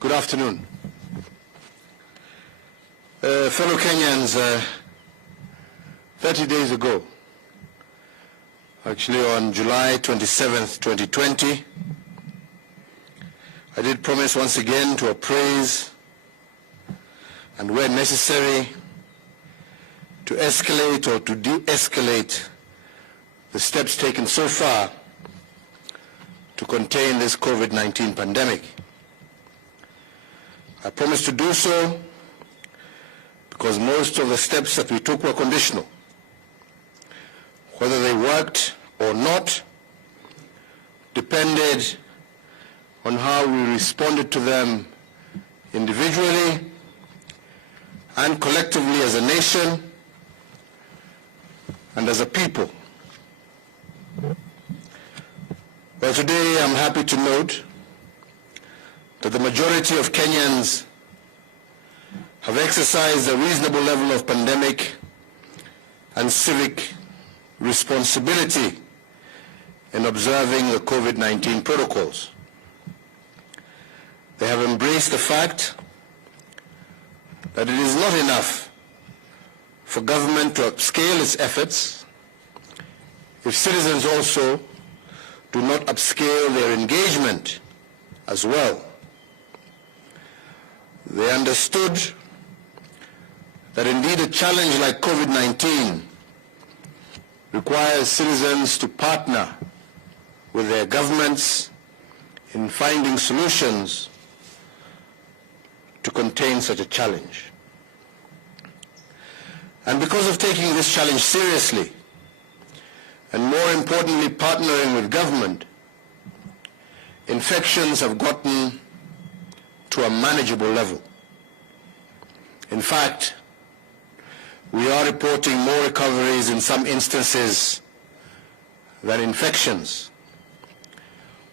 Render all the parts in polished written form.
Good afternoon. Fellow Kenyans, 30 days ago, actually on July 27th, 2020, I did promise once again to appraise and where necessary to escalate or to de-escalate the steps taken so far to contain this COVID-19 pandemic. I promised to do so because most of the steps that we took were conditional. Whether they worked or not depended on how we responded to them individually and collectively as a nation and as a people. Well, today I'm happy to note that the majority of Kenyans have exercised a reasonable level of pandemic and civic responsibility in observing the COVID-19 protocols. They have embraced the fact that it is not enough for government to upscale its efforts if citizens also do not upscale their engagement as well. They understood that indeed a challenge like COVID-19 requires citizens to partner with their governments in finding solutions to contain such a challenge. And because of taking this challenge seriously, and more importantly partnering with government, infections have gotten to a manageable level. In fact, we are reporting more recoveries in some instances than infections.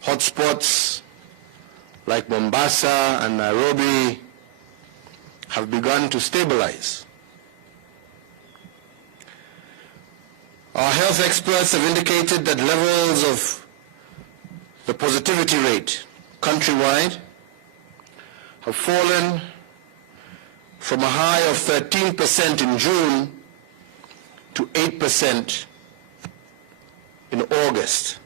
Hotspots like Mombasa and Nairobi have begun to stabilize. Our health experts have indicated that levels of the positivity rate countrywide have fallen from a high of 13% in June to 8% in August.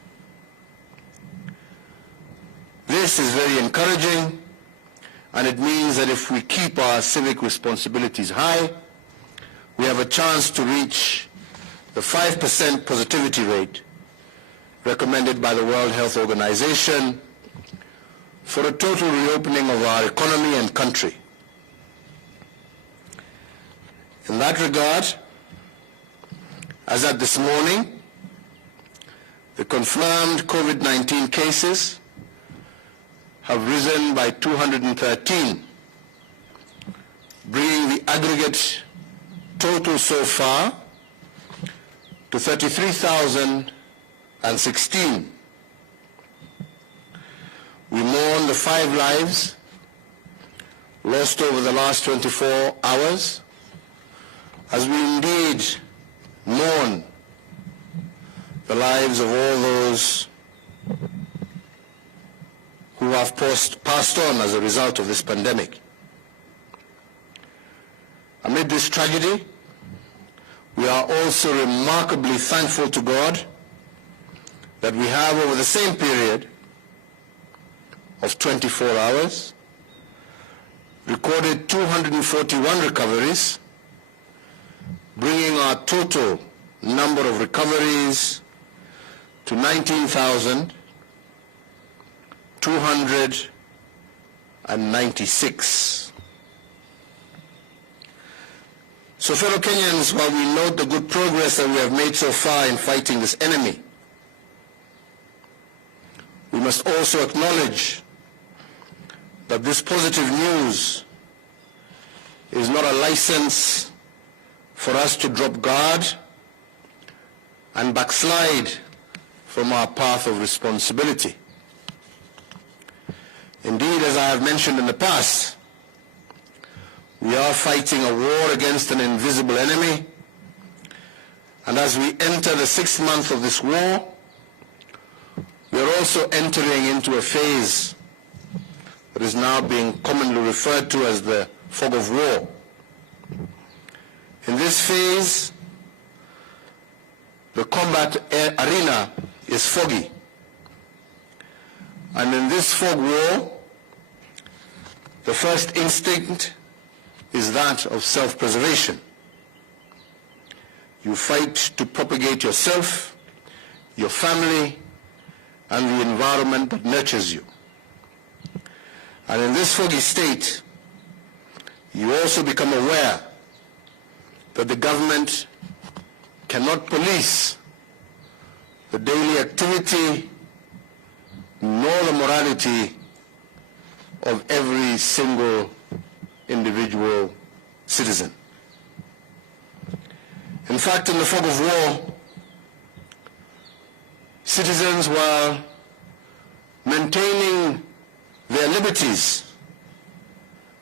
This is very encouraging, and it means that if we keep our civic responsibilities high, we have a chance to reach the 5% positivity rate recommended by the World Health Organization for a total reopening of our economy and country. In that regard, as at this morning, the confirmed COVID-19 cases have risen by 213, bringing the aggregate total so far to 33,016. We mourn the 5 lives lost over the last 24 hours, as we indeed mourn the lives of all those who have passed on as a result of this pandemic. Amid this tragedy, we are also remarkably thankful to God that we have, over the same period of 24 hours, recorded 241 recoveries, bringing our total number of recoveries to 19,296. So, fellow Kenyans, while we note the good progress that we have made so far in fighting this enemy, we must also acknowledge that this positive news is not a license for us to drop guard and backslide from our path of responsibility. Indeed, as I have mentioned in the past, we are fighting a war against an invisible enemy, and as we enter the 6th month of this war, we are also entering into a phase that is now being commonly referred to as the fog of war. In this phase, the combat arena is foggy. And in this fog war, the first instinct is that of self-preservation. You fight to propagate yourself, your family, and the environment that nurtures you. And in this foggy state, you also become aware that the government cannot police the daily activity nor the morality of every single individual citizen. In fact, in the fog of war, citizens, while maintaining their liberties,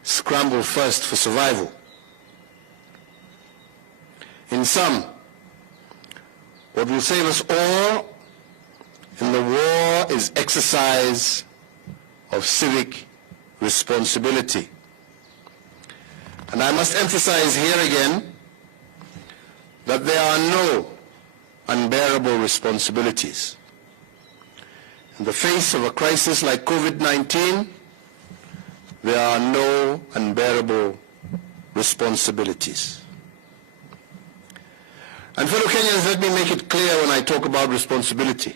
scramble first for survival. In sum, what will save us all in the war is exercise of civic responsibility. And I must emphasize here again that there are no unbearable responsibilities. In the face of a crisis like COVID-19, there are no unbearable responsibilities. And fellow Kenyans, let me make it clear when I talk about responsibility.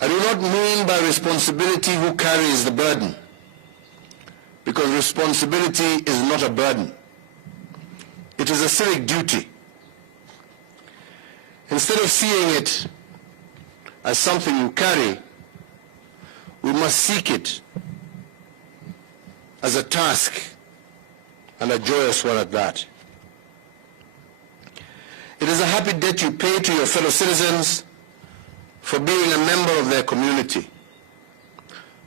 I do not mean by responsibility who carries the burden, because responsibility is not a burden. It is a civic duty. Instead of seeing it as something you carry, we must seek it as a task, and a joyous one at that. It is a happy debt you pay to your fellow citizens for being a member of their community.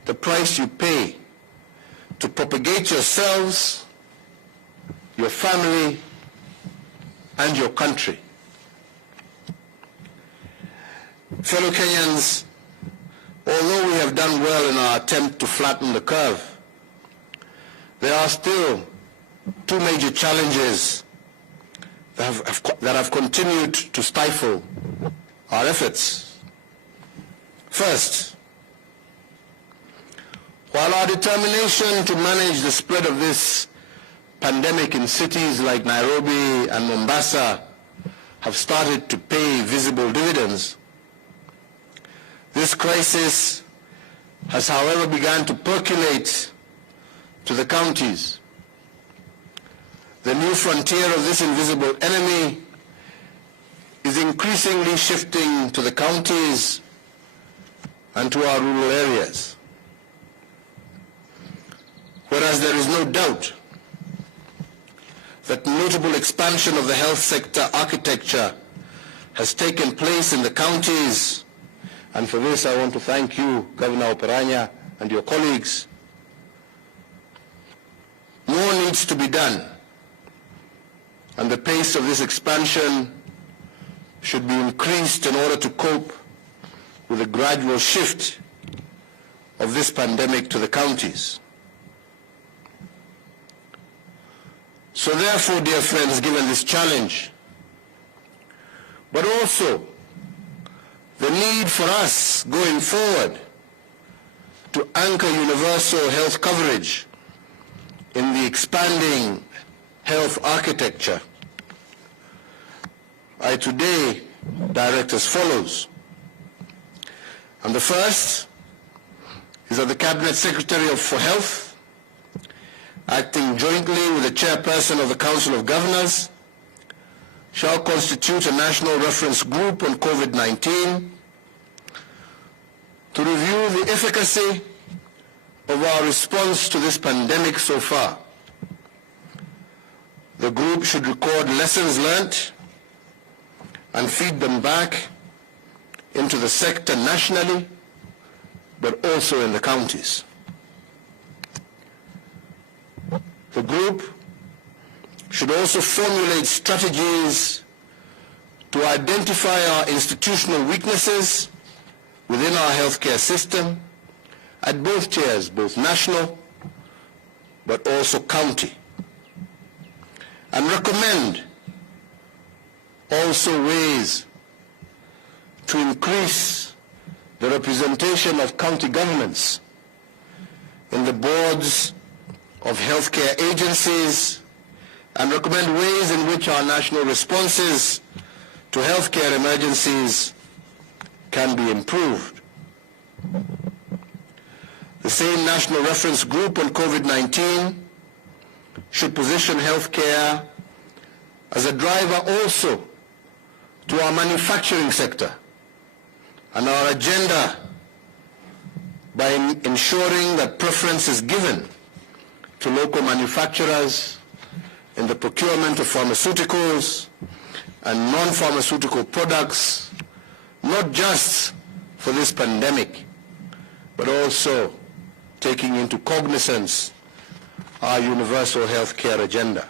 The price you pay to propagate yourselves, your family, and your country. Fellow Kenyans, although we have done well in our attempt to flatten the curve, there are still two major challenges that have continued to stifle our efforts. First, while our determination to manage the spread of this pandemic in cities like Nairobi and Mombasa have started to pay visible dividends, this crisis has, however, begun to percolate to the counties. The new frontier of this invisible enemy is increasingly shifting to the counties and to our rural areas. Whereas there is no doubt that notable expansion of the health sector architecture has taken place in the counties, and for this I want to thank you, Governor Oparanya, and your colleagues. More needs to be done, and the pace of this expansion should be increased in order to cope with the gradual shift of this pandemic to the counties. So therefore, dear friends, given this challenge, but also the need for us going forward to anchor universal health coverage in the expanding health architecture, I today direct as follows. And the first is that the Cabinet Secretary for Health, acting jointly with the Chairperson of the Council of Governors, shall constitute a national reference group on COVID-19 to review the efficacy of our response to this pandemic so far. The group should record lessons learned and feed them back into the sector nationally, but also in the counties. The group should also formulate strategies to identify our institutional weaknesses within our healthcare system at both tiers, both national but also county, and recommend also ways to increase the representation of county governments in the boards of healthcare agencies, and recommend ways in which our national responses to healthcare emergencies can be improved. The same National Reference Group on COVID-19 should position healthcare as a driver also to our manufacturing sector and our agenda by ensuring that preference is given to local manufacturers in the procurement of pharmaceuticals and non-pharmaceutical products, not just for this pandemic, but also taking into cognizance our universal health care agenda.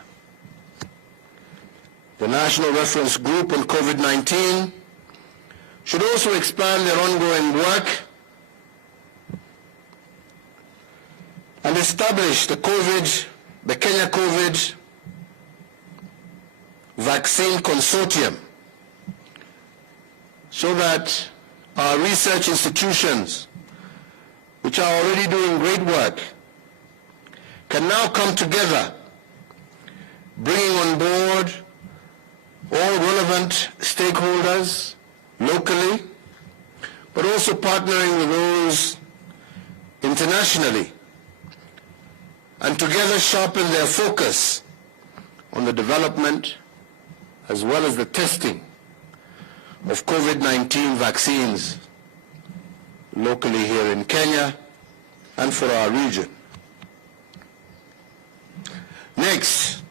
The National Reference Group on COVID-19 should also expand their ongoing work and establish the Kenya COVID Vaccine Consortium, so that our research institutions, which are already doing great work, can now come together, bringing on board all relevant stakeholders locally, but also partnering with those internationally, and together sharpen their focus on the development as well as the testing of COVID-19 vaccines locally here in Kenya and for our region. Next,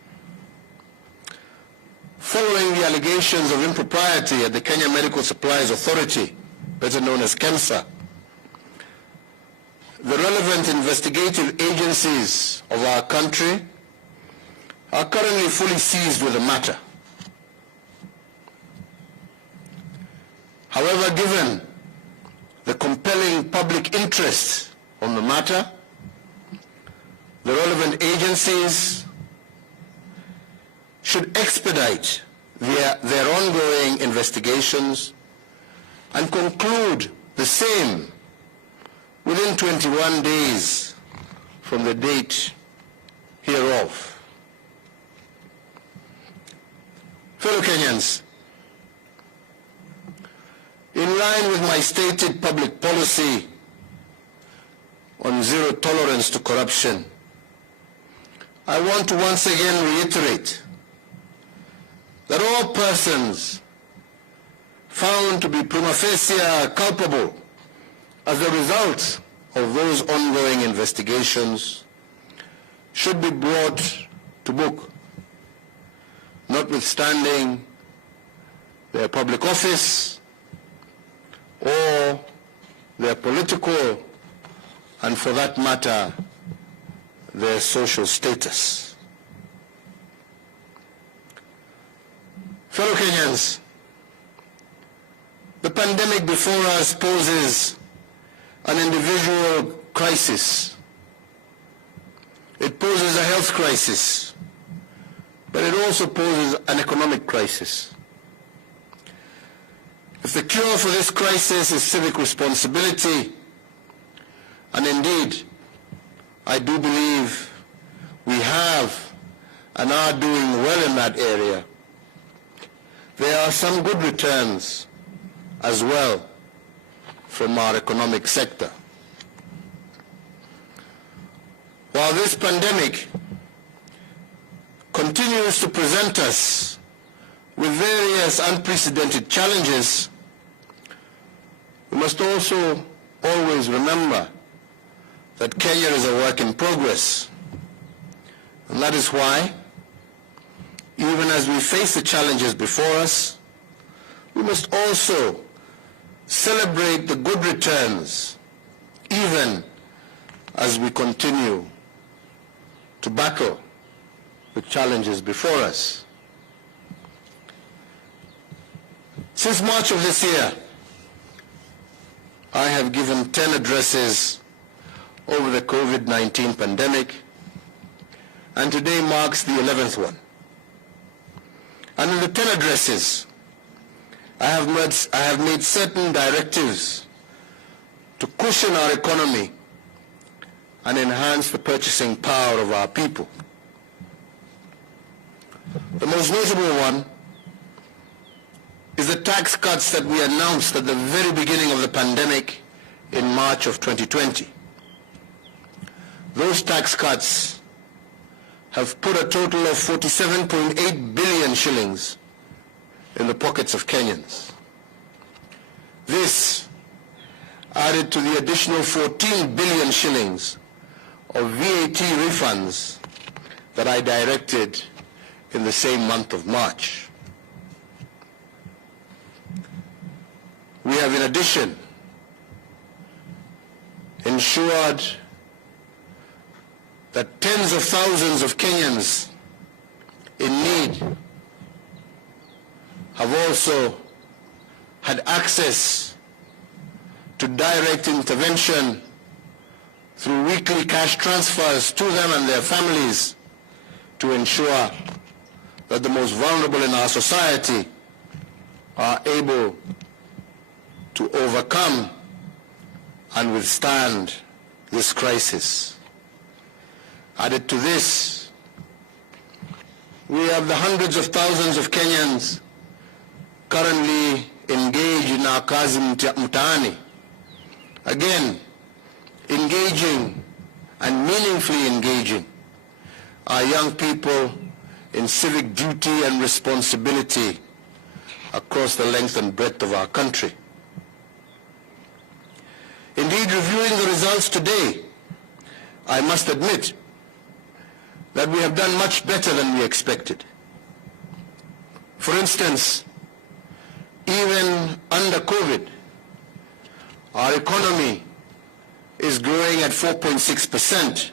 following the allegations of impropriety at the Kenya Medical Supplies Authority, better known as KEMSA, the relevant investigative agencies of our country are currently fully seized with the matter. However, given the compelling public interest on the matter, the relevant agencies should expedite their ongoing investigations and conclude the same within 21 days from the date hereof. Fellow Kenyans, in line with my stated public policy on zero tolerance to corruption, I want to once again reiterate that all persons found to be prima facie culpable as a result of those ongoing investigations should be brought to book, notwithstanding their public office or their political, and for that matter, their social status. Fellow Kenyans, the pandemic before us poses an individual crisis. It poses a health crisis, but it also poses an economic crisis. If the cure for this crisis is civic responsibility, and indeed, I do believe we have and are doing well in that area, there are some good returns as well from our economic sector. While this pandemic continues to present us with various unprecedented challenges, we must also always remember that Kenya is a work in progress. And that is why, even as we face the challenges before us, we must also celebrate the good returns, even as we continue to battle the challenges before us. Since March of this year, I have given 10 addresses over the COVID-19 pandemic, and today marks the 11th one. And in the 10 addresses, I have made certain directives to cushion our economy and enhance the purchasing power of our people. The most notable one is the tax cuts that we announced at the very beginning of the pandemic in March of 2020. Those tax cuts have put a total of 47.8 billion shillings in the pockets of Kenyans. This, added to the additional 14 billion shillings of VAT refunds that I directed in the same month of March. We have in addition ensured that tens of thousands of Kenyans in need have also had access to direct intervention through weekly cash transfers to them and their families to ensure that the most vulnerable in our society are able to overcome and withstand this crisis. Added to this, we have the hundreds of thousands of Kenyans currently engaged in our kazi mtaani. Again, engaging and meaningfully engaging our young people in civic duty and responsibility across the length and breadth of our country. Indeed, reviewing the results today, I must admit that we have done much better than we expected. For instance, even under COVID, our economy is growing at 4.6%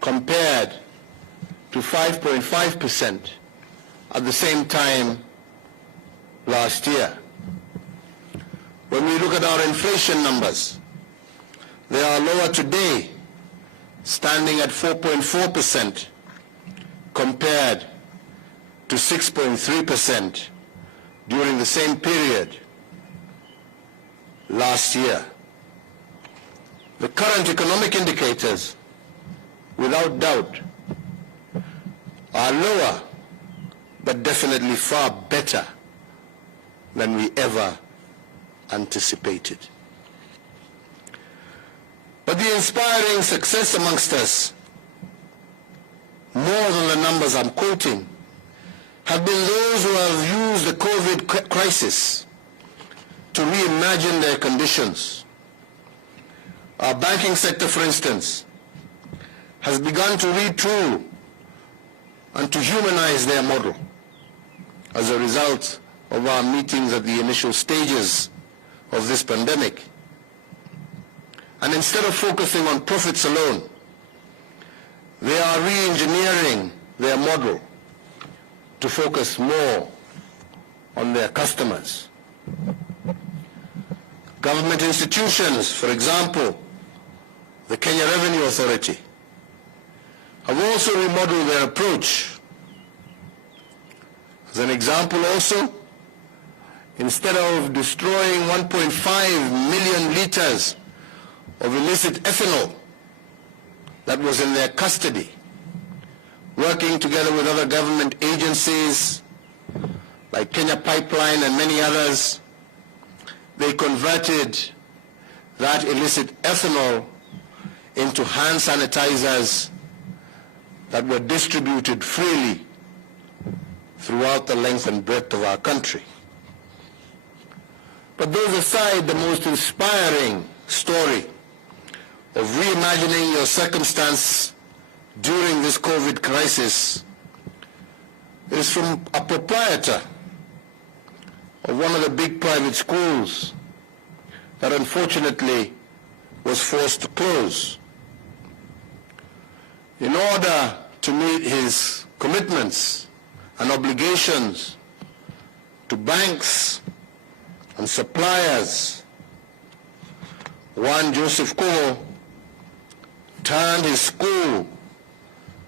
compared to 5.5% at the same time last year. When we look at our inflation numbers, they are lower today, standing at 4.4% compared to 6.3% during the same period last year. The current economic indicators, without doubt, are lower, but definitely far better than we ever anticipated. But the inspiring success amongst us, more than the numbers I'm quoting, have been those who have used the COVID crisis to reimagine their conditions. Our banking sector, for instance, has begun to retool and to humanize their model as a result of our meetings at the initial stages of this pandemic. And instead of focusing on profits alone, they are re-engineering their model to focus more on their customers. Government institutions, for example, the Kenya Revenue Authority, have also remodeled their approach. As an example also, instead of destroying 1.5 million liters of illicit ethanol that was in their custody, working together with other government agencies like Kenya Pipeline and many others, they converted that illicit ethanol into hand sanitizers that were distributed freely throughout the length and breadth of our country. But those aside, the most inspiring story of reimagining your circumstance during this COVID crisis is from a proprietor of one of the big private schools that unfortunately was forced to close. In order to meet his commitments and obligations to banks and suppliers, one Joseph Koho turned his school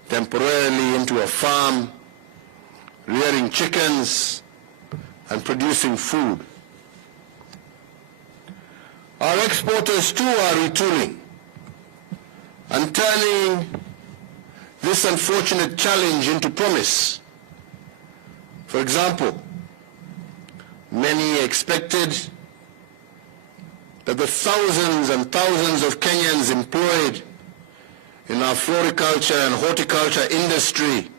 temporarily into a farm, rearing chickens and producing food. Our exporters too are retooling and turning this unfortunate challenge into promise. For example, many expected that the thousands and thousands of Kenyans employed in our floriculture and horticulture industry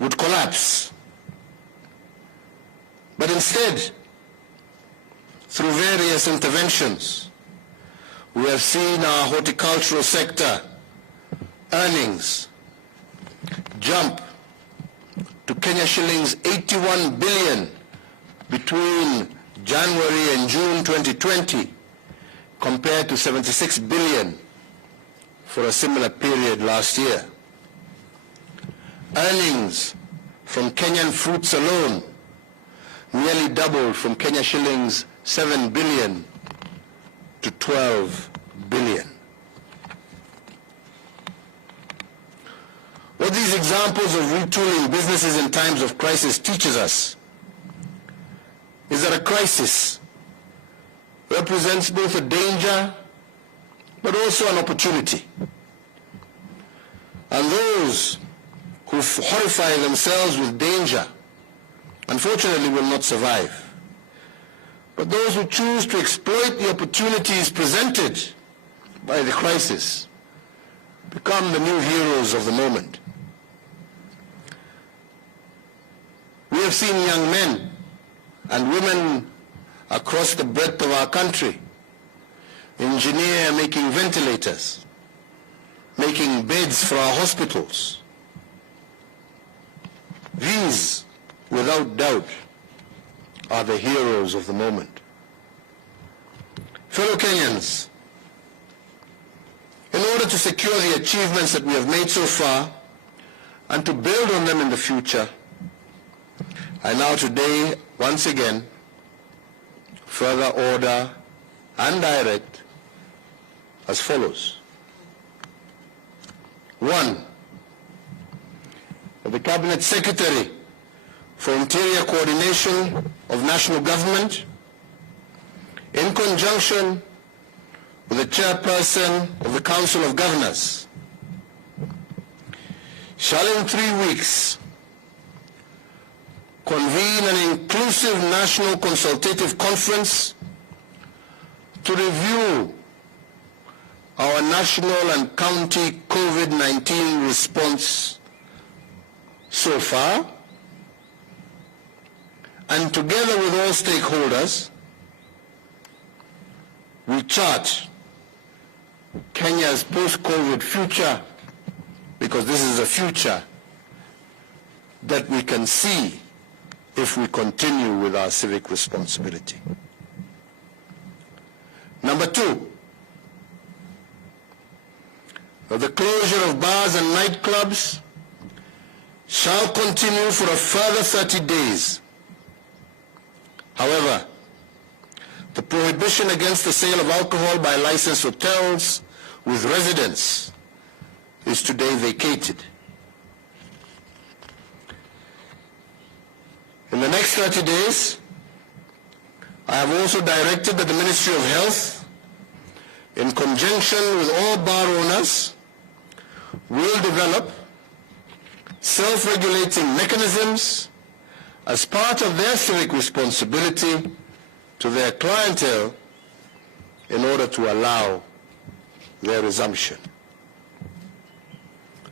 would collapse. But instead, through various interventions, we have seen our horticultural sector earnings jump to Kenya shillings 81 billion between January and June 2020, compared to 76 billion for a similar period last year. Earnings from Kenyan fruits alone nearly doubled from Kenya shillings 7 billion to 12 billion. What these examples of retooling businesses in times of crisis teaches us is that a crisis represents both a danger but also an opportunity. And those who horrify themselves with danger, unfortunately, will not survive. But those who choose to exploit the opportunities presented by the crisis become the new heroes of the moment. We have seen young men and women across the breadth of our country engineer making ventilators, making beds for our hospitals. These, without doubt, are the heroes of the moment. Fellow Kenyans, in order to secure the achievements that we have made so far and to build on them in the future, I now today, once again, further order and direct as follows. 1. The Cabinet Secretary for Interior Coordination of National Government, in conjunction with the Chairperson of the Council of Governors, shall in 3 weeks convene an inclusive national consultative conference to review our national and county COVID-19 response so far, and together with all stakeholders, we chart Kenya's post-COVID future, because this is a future that we can see if we continue with our civic responsibility. Number 2, the closure of bars and nightclubs shall continue for a further 30 days. However, the prohibition against the sale of alcohol by licensed hotels with residents is today vacated. In the next 30 days, I have also directed that the Ministry of Health, in conjunction with all bar owners, will develop self-regulating mechanisms as part of their civic responsibility to their clientele in order to allow their resumption.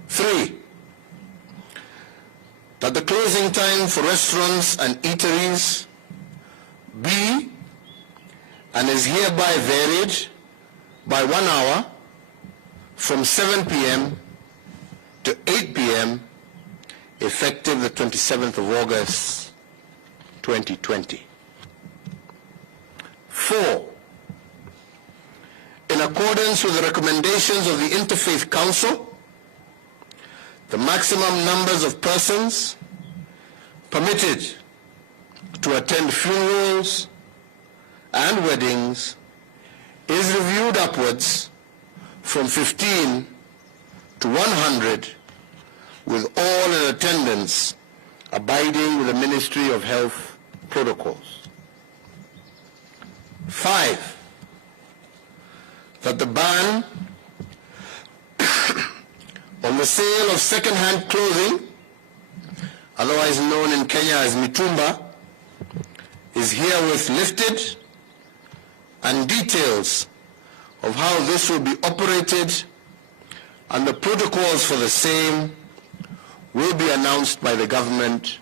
3, that the closing time for restaurants and eateries be and is hereby varied by 1 hour from 7 p.m. to 8 p.m. effective the 27th of August, 2020. 4, in accordance with the recommendations of the Interfaith Council, the maximum numbers of persons permitted to attend funerals and weddings is reviewed upwards from 15 to 100, with all in attendance abiding with the Ministry of Health protocols. 5, that the ban on the sale of second-hand clothing, otherwise known in Kenya as mitumba, is herewith lifted, and details of how this will be operated and the protocols for the same will be announced by the government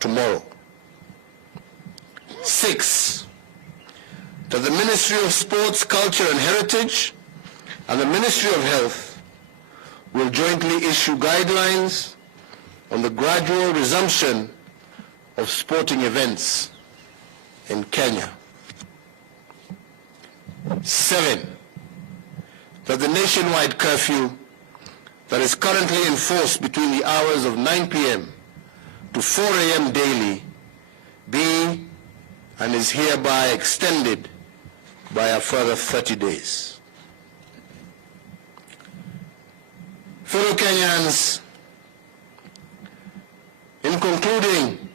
tomorrow. 6, that the Ministry of Sports, Culture and Heritage and the Ministry of Health will jointly issue guidelines on the gradual resumption of sporting events in Kenya. 7, that the nationwide curfew that is currently enforced between the hours of 9 p.m. to 4 a.m. daily be and is hereby extended by a further 30 days. Fellow Kenyans, in concluding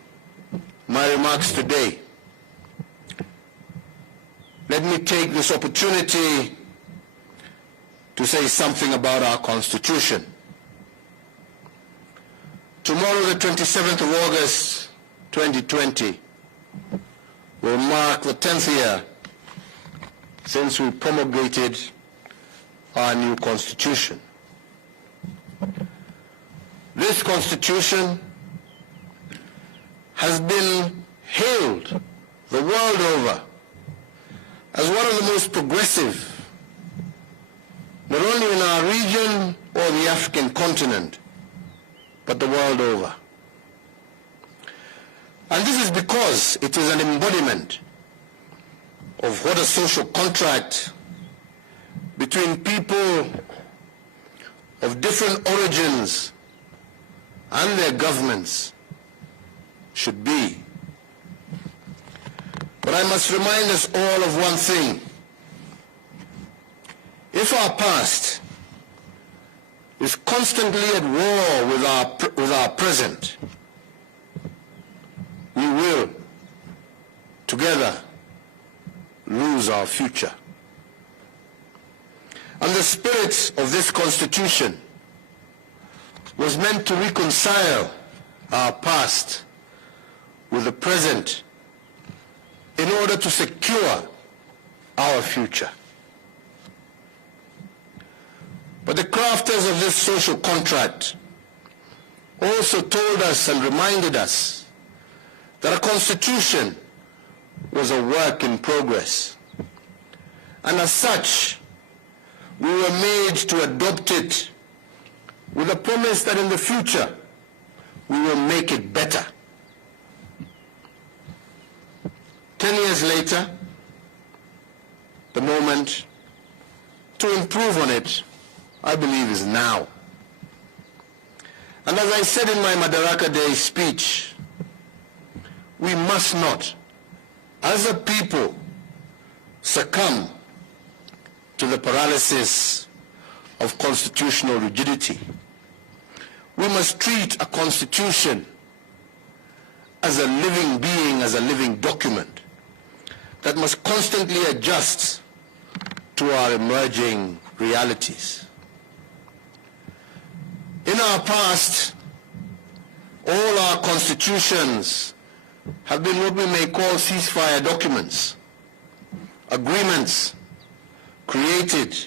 my remarks today, let me take this opportunity to say something about our Constitution. Tomorrow, the 27th of August, 2020, will mark the 10th year since we promulgated our new Constitution. This Constitution has been hailed the world over as one of the most progressive, not only in our region or the African continent, but the world over. And this is because it is an embodiment of what a social contract between people of different origins and their governments should be. But I must remind us all of one thing. If our past is constantly at war with our present, we will together lose our future. And the spirit of this Constitution was meant to reconcile our past with the present in order to secure our future. But the crafters of this social contract also told us and reminded us that a constitution was a work in progress. And as such, we were made to adopt it with a promise that in the future we will make it better. 10 years later, the moment to improve on it, I believe, is now. And as I said in my Madaraka Day speech, we must not, as a people, succumb to the paralysis of constitutional rigidity. We must treat a constitution as a living being, as a living document that must constantly adjust to our emerging realities. In our past, all our constitutions have been what we may call ceasefire documents, agreements created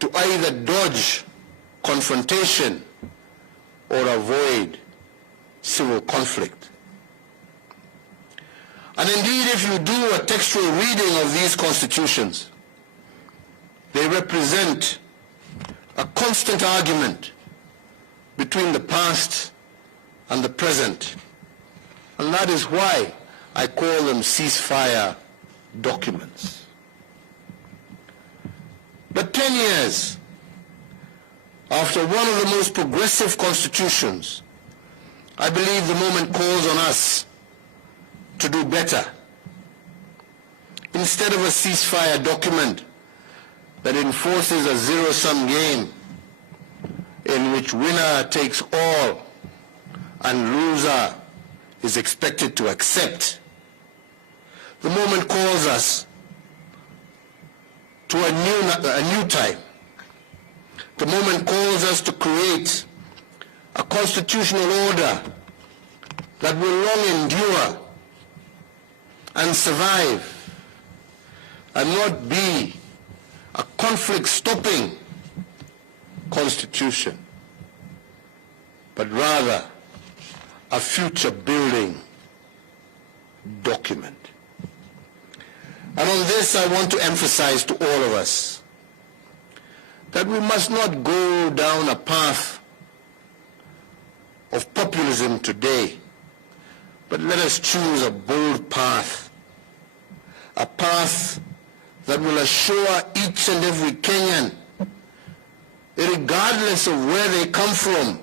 to either dodge confrontation or avoid civil conflict. And indeed, if you do a textual reading of these constitutions, they represent a constant argument between the past and the present. And that is why I call them ceasefire documents. But 10 years after one of the most progressive constitutions, I believe the moment calls on us to do better. Instead of a ceasefire document, that enforces a zero-sum game in which winner takes all and loser is expected to accept. The moment calls us to a new time. The moment calls us to create a constitutional order that will long endure and survive and not be a conflict-stopping constitution, but rather a future-building document. And on this, I want to emphasize to all of us that we must not go down a path of populism today, but let us choose a bold path, a path that will assure each and every Kenyan, regardless of where they come from,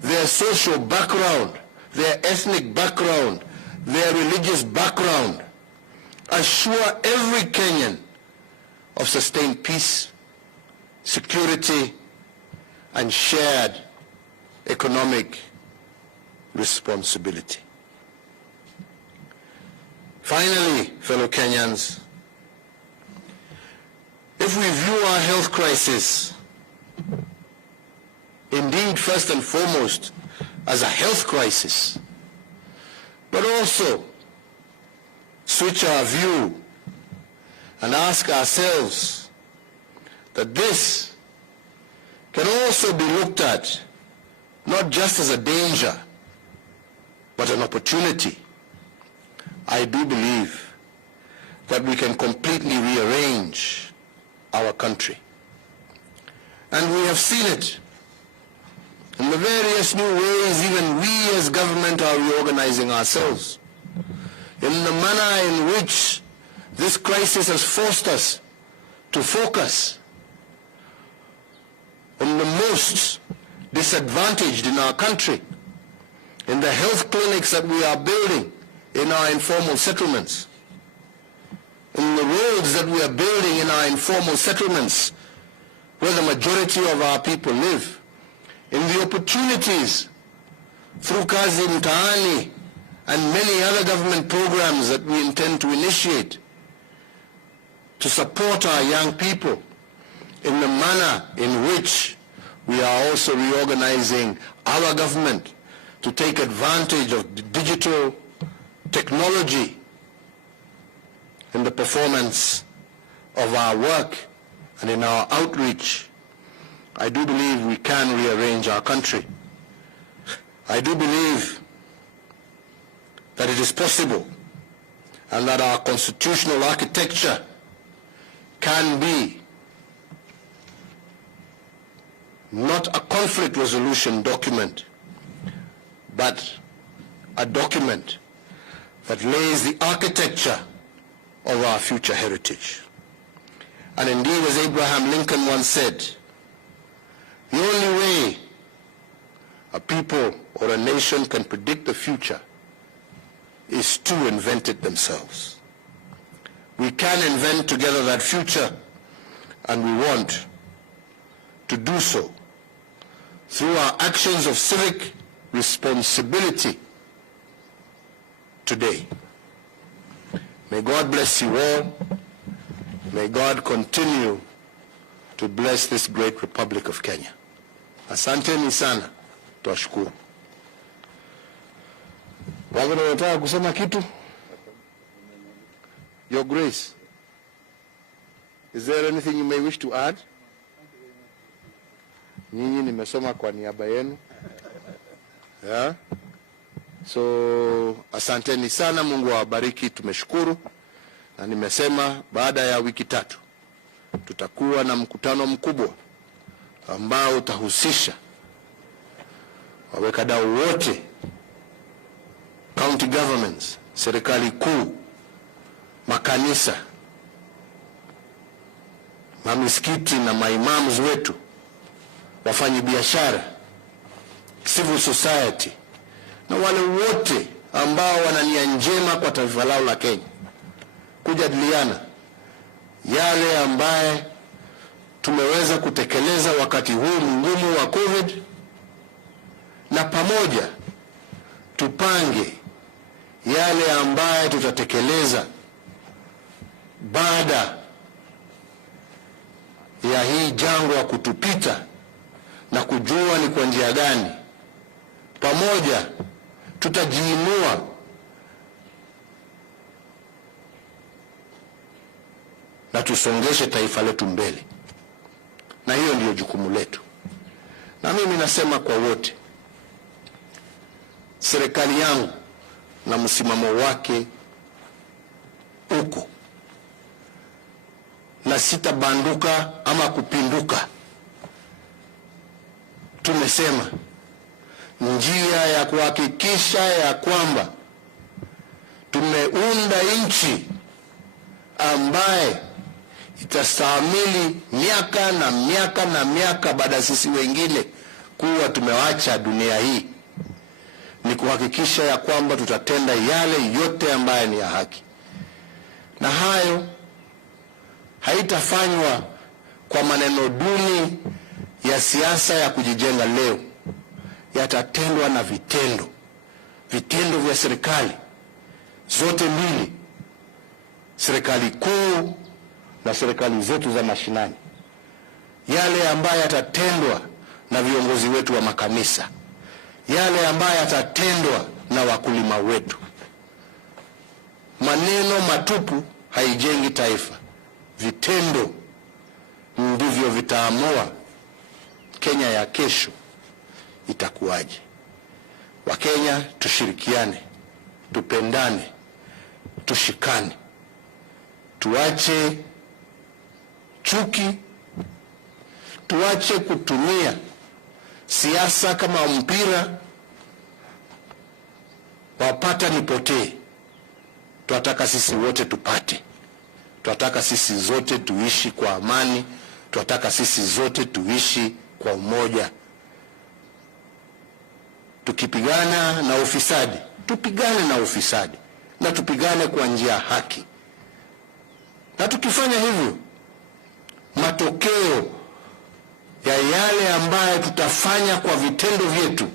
their social background, their ethnic background, their religious background, assure every Kenyan of sustained peace, security, and shared economic responsibility. Finally, fellow Kenyans, if we view our health crisis indeed first and foremost as a health crisis, but also switch our view and ask ourselves that this can also be looked at not just as a danger, but an opportunity, I do believe that we can completely rearrange our country. And we have seen it in the various new ways even we as government are reorganizing ourselves, in the manner in which this crisis has forced us to focus on the most disadvantaged in our country, in the health clinics that we are building in our informal settlements, in the roads that we are building in our informal settlements where the majority of our people live, in the opportunities through Kazi Mtaani and many other government programs that we intend to initiate to support our young people, in the manner in which we are also reorganizing our government to take advantage of the digital technology in the performance of our work and in our outreach. I do believe we can rearrange our country. I do believe that it is possible and that our constitutional architecture can be not a conflict resolution document, but a document that lays the architecture of our future heritage. And indeed, as Abraham Lincoln once said, the only way a people or a nation can predict the future is to invent it themselves. We can invent together that future, and we want to do so through our actions of civic responsibility today. May God bless you all. May God continue to bless this great Republic of Kenya. Asanteni sana, twashukuru. Wagona unataka kusema kitu? Your Grace, is there anything you may wish to add? Nyinyi nimesoma kwa niaba yenu. Yeah? So, asanteni sana, Mungu awabariki, tumeshukuru. Na nimesema baada ya wiki 3 tutakuwa na mkutano mkubwa ambao utahusisha wawekadau wote, county governments, serikali kuu, makanisa, mamisikiti na maimams wetu, wafanyi biashara, civil society, na wale wote ambao wana nia njema kwa taifa lao la Kenya, kujadiliana yale ambaye tumeweza kutekeleza wakati huu mgumu wa COVID, na pamoja tupange yale ambayo tutatekeleza baada ya hii jangwa kutupita, na kujua ni kwa njia gani pamoja tutajiinua na tusongeshe taifa letu mbele. Na hiyo ndiyo jukumu letu. Na mimi nasema kwa wote, serikali yangu na msimamo wake uko, na sitabanduka ama kupinduka. Tumesema njia ya kuhakikisha ya kwamba tumeunda nchi ambaye itastahimili miaka na miaka na miaka baada ya sisi wengine kuwa tumewacha dunia hii, ni kuhakikisha ya kwamba tutatenda yale yote ambaye ni ya haki. Na hayo haitafanywa kwa maneno duni ya siasa ya kujijenga leo, yatatendwa na vitendo. Vitendo vya serikali zote mbili, serikali kuu na serikali zetu za mashinani, yale ambayo yatatendwa na viongozi wetu wa makanisa, yale ambayo yatatendwa na wakulima wetu. Maneno matupu haijengi taifa. Vitendo ndivyo vitaamua Kenya ya kesho itakuwaje. Wakenya tushirikiane, tupendane, tushikane, tuache chuki, tuache kutumia siasa kama mpira wapata nipotee. Tunataka sisi wote tupate. Tunataka sisi zote tuishi kwa amani. Tunataka sisi zote tuishi kwa umoja. Tukipigana na ufisadi, tupigane na ufisadi, na tupigane kwa njia haki. Na tukifanya hivyo, matokeo ya yale ambayo tutafanya kwa vitendo vyetu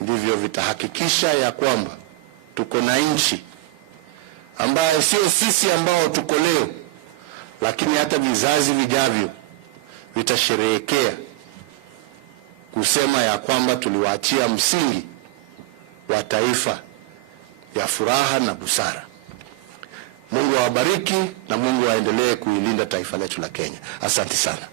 ndivyo vitahakikisha ya kwamba tuko na nchi ambayo sio sisi ambao tuko leo, lakini hata vizazi vijavyo vitasherehekea kusema ya kwamba tuliwaachia msingi wa taifa ya furaha na busara. Mungu awabariki na Mungu aendelee kuilinda taifa letu la Kenya. Asante sana.